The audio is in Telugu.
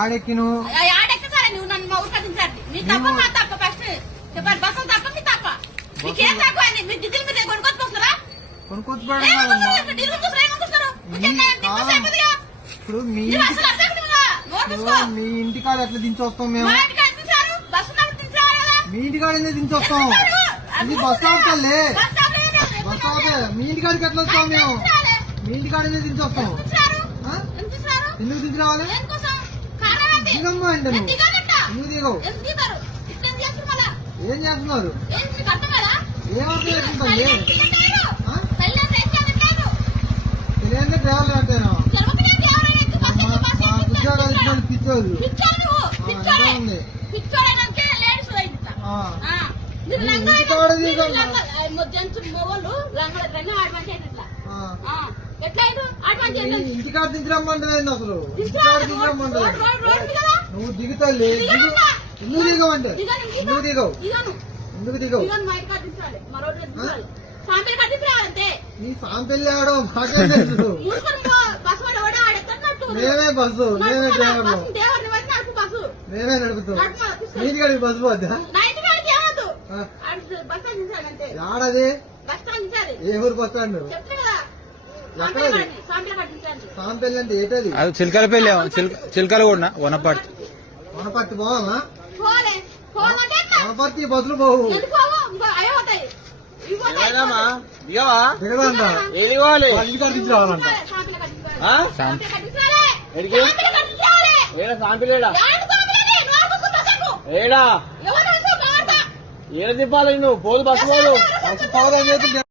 ఆడెక్కి నువ్వు నువ్వు నన్ను మా ఊరికి దించాలి. మీ తప్ప మా తప్ప ఫస్ట్ చెప్పాలి. బస్సు తప్ప మీ తప్ప మీకేం తక్కువ అండి. మీరు డీజిల్ మీద కొనుక్కొచ్చుకొస్తారా? ఇప్పుడు మీ ఇంటికాడ ఎట్లా దించొస్తాం మేము? మీ ఇంటికాడ ఎందుకు దించొస్తాం? ఇది బస్ స్టాప్ లే, బస్ స్టాప్. మీ ఇంటికాడికి ఎట్లా వస్తాం మేము? మీ ఇంటికాడ ఎందుకు దించొస్తాం? ఎందుకు దించి రావాలి? దిగమ్మా అంటే నువ్వు ఎందుకు దిగవు? ఏం చేస్తున్నారు? ఏమర్థం చేసుకుంటాం? తెలియదు డ్రైవర్లు అంటేనా? ఉద్యోగాలు ఇచ్చిన పిచ్చోళ్ళు ఉంది. ఇంటికాడ ఇంటికాడ దించరమ్మంటే అసలు ఇంటికాడ దించరమ్మంటే నువ్వు దిగుతాలే. ఎందుకు దిగవంటే ఎందుకు దిగవు? ఎందుకు దిగవు? నీ సాంపెల్లి ఆడో మాకేం తెలుసు? మేమే బస్సు, మేమే డ్రైవర్లు, మేమే నడుపుతాం. నీటికాడికి బస్సు పోద్దా? ఆడది ఏ ఊరు బస్ స్టాండ్? ఎక్కడది? సాంపెల్లి అంటే ఏంటది? అది చిలకలపల్లి, చిలకలు కూడా వనపర్తి. వనపర్తి పోవాలా? వనపర్తి బస్సులు పోవు. దిగదంట ఇంటికాడ దించి రావాలంట. ఏడా ఏడ తిప్పాలి నువ్వు? పోదు బస్సు పోదు. బస్సు పోదని